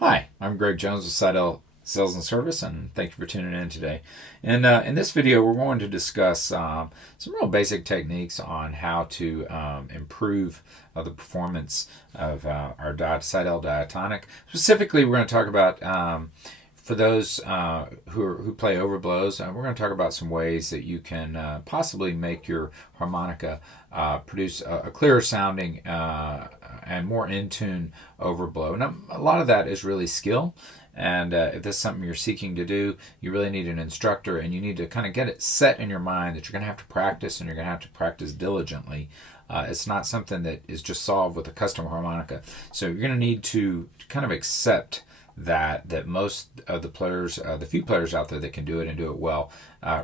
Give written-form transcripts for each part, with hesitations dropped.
Hi, I'm Greg Jones with Seydel Sales and Service, and thank you for tuning in today. And in this video, we're going to discuss some real basic techniques on how to improve the performance of our Seydel Diatonic. Specifically, we're going to talk about for those who play overblows, we're going to talk about some ways that you can possibly make your harmonica produce a clearer sounding and more in tune overblow. Now, a lot of that is really skill. And if this is something you're seeking to do, you really need an instructor, and you need to kind of get it set in your mind that you're going to have to practice, and you're going to have to practice diligently. It's not something that is just solved with a custom harmonica. So you're going to need to kind of accept that most of the players, the few players out there that can do it and do it well,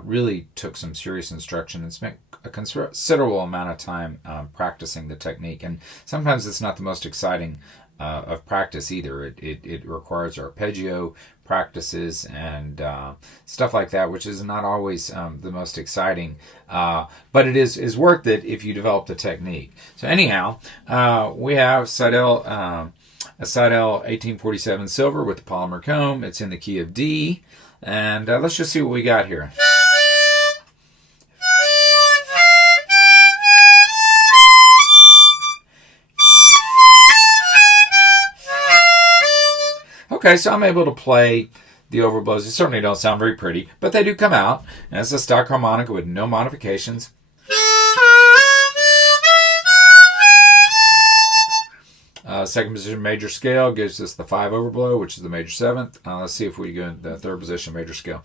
really took some serious instruction and spent a considerable amount of time practicing the technique. And sometimes it's not the most exciting of practice either. It requires arpeggio practices and stuff like that, which is not always the most exciting, but it is worth it if you develop the technique. So anyhow, we have Seydel. A Seydel 1847 silver with the polymer comb. It's in the key of D. And let's just see what we got here. Okay, so I'm able to play the overblows. They certainly don't sound very pretty, but they do come out. And it's a stock harmonica with no modifications. Second position major scale gives us the 5 overblow, which is the major 7th. Let's see if we go in the third position major scale.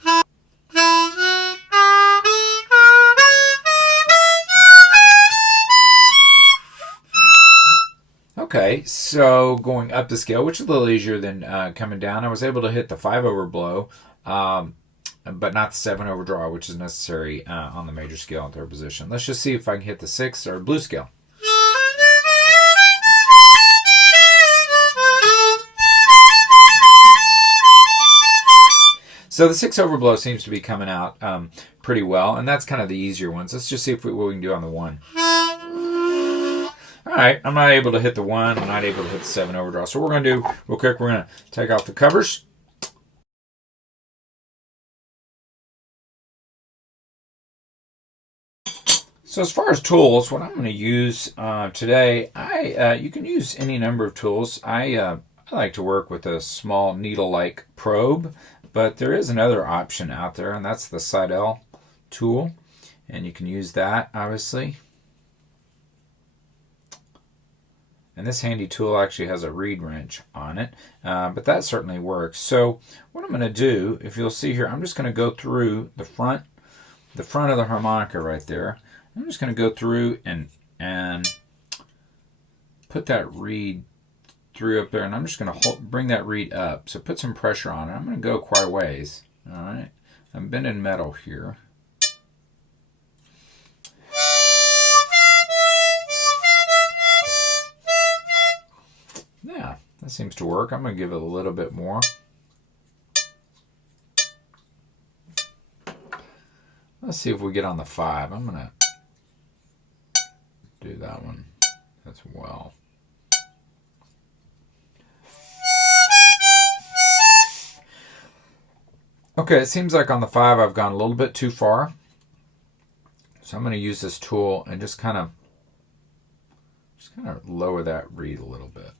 Okay, so going up the scale, which is a little easier than coming down, I was able to hit the 5 overblow, but not the 7 overdraw, which is necessary on the major scale in third position. Let's just see if I can hit the 6 or blue scale. So the 6 overblow seems to be coming out pretty well, and that's kind of the easier ones. Let's just see what we can do on the 1. All right, I'm not able to hit the 1. I'm not able to hit the 7 overdraw. So what we're going to do real quick, we're going to take off the covers. So as far as tools, what I'm going to use today, you can use any number of tools. I like to work with a small needle-like probe, but there is another option out there, and that's the Seydel tool, and you can use that, obviously. And this handy tool actually has a reed wrench on it, but that certainly works. So what I'm going to do, if you'll see here, I'm just going to go through the front of the harmonica right there. I'm just going to go through and put that reed through up there, and I'm just going to bring that reed up. So put some pressure on it. I'm going to go quite a ways. All right, I'm bending metal here. Yeah, that seems to work. I'm going to give it a little bit more. Let's see if we get on the 5. I'm going to do that one as well. Okay, it seems like on the 5 I've gone a little bit too far. So I'm going to use this tool and just kind of lower that reed a little bit.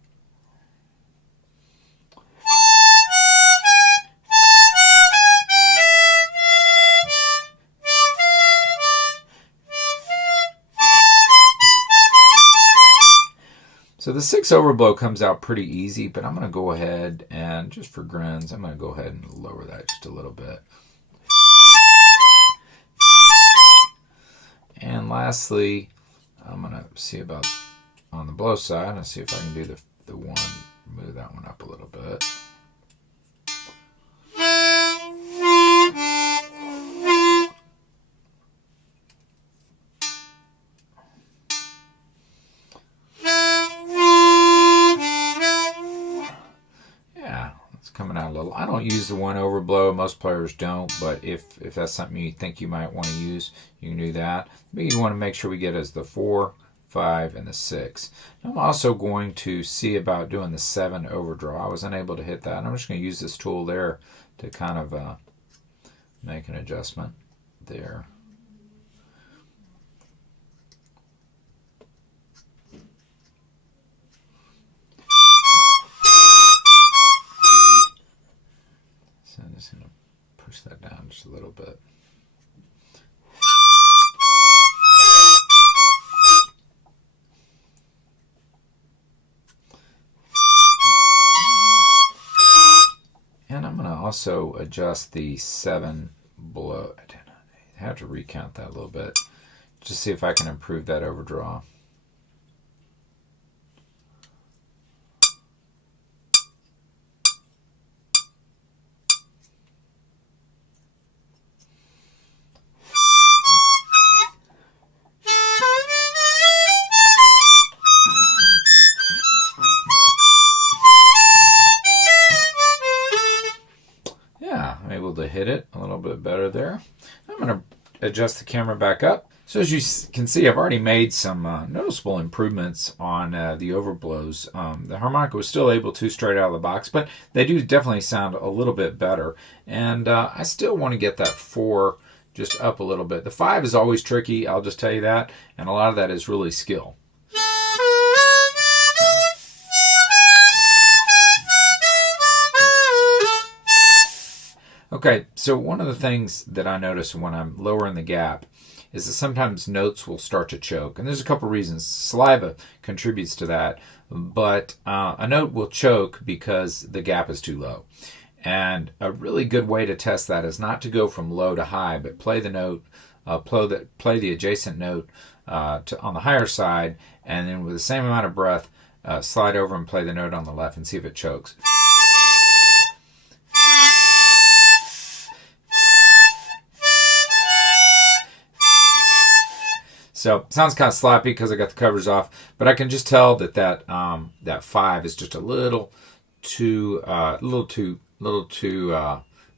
So the 6 overblow comes out pretty easy, but I'm going to go ahead and, just for grins, I'm going to go ahead and lower that just a little bit. And lastly, I'm going to see about on the blow side, and see if I can do the 1, move that one up a little bit. Coming out a little. I don't use the 1 overblow. Most players don't, but if that's something you think you might want to use, you can do that. But you want to make sure we get as the 4, 5, and the 6. I'm also going to see about doing the 7 overdraw. I was unable to hit that. And I'm just going to use this tool there to kind of make an adjustment there. So I'm just going to push that down just a little bit. And I'm going to also adjust the 7 below. I have to recount that a little bit. Just see if I can improve that overdraw. Yeah, I'm able to hit it a little bit better there. I'm going to adjust the camera back up. So as you can see, I've already made some noticeable improvements on the overblows. The harmonica was still able to straight out of the box, but they do definitely sound a little bit better. And I still want to get that 4 just up a little bit. The 5 is always tricky, I'll just tell you that, and a lot of that is really skill. Okay, so one of the things that I notice when I'm lowering the gap is that sometimes notes will start to choke. And there's a couple reasons. Saliva contributes to that, but a note will choke because the gap is too low. And a really good way to test that is not to go from low to high, but play the note, play the adjacent note on the higher side, and then with the same amount of breath, slide over and play the note on the left and see if it chokes. So sounds kind of sloppy because I got the covers off, but I can just tell that that 5 is just a little too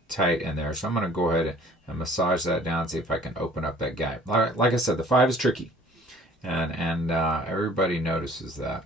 tight in there. So I'm going to go ahead and massage that down, see if I can open up that gap. Like I said, the 5 is tricky, and everybody notices that.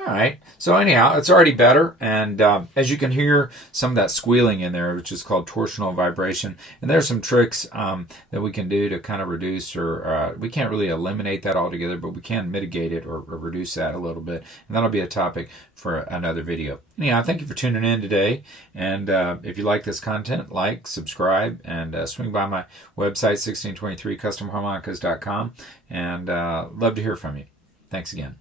Alright, so anyhow, it's already better, and as you can hear some of that squealing in there, which is called torsional vibration, and there's some tricks that we can do to kind of reduce, or we can't really eliminate that altogether, but we can mitigate it or reduce that a little bit, and that'll be a topic for another video. Anyhow, thank you for tuning in today, and if you like this content, like, subscribe, and swing by my website, 1623customharmonicas.com, and love to hear from you. Thanks again.